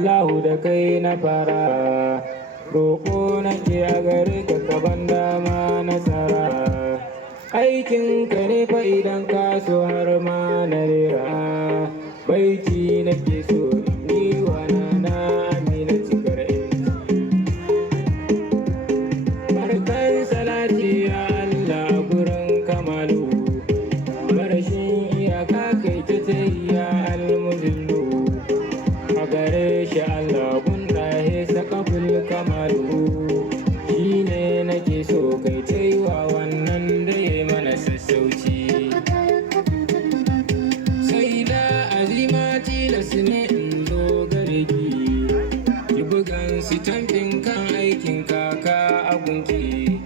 Allahu da kai na fara, roƙo nake a gare ka ka ban dama nasara. Aikin ka ne fa idan ka so har ma na rera, baiti nake so in yi wa Nana Amina cikar yanci. Barkan salati ya Allah gurin kamalu, barashin iyaka kai ta ya almuzillu. A gare shi Allah kun rahe sakaful kamalu, shi ne nake so kai ta yi wa wannan da ya mana sassauci. Sai da azima tilas ne in zo gare ki bugan sitamfin kan aikin kaka a gunki.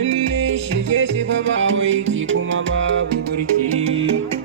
In ni shige shi fa ba waiki kuma babu burki.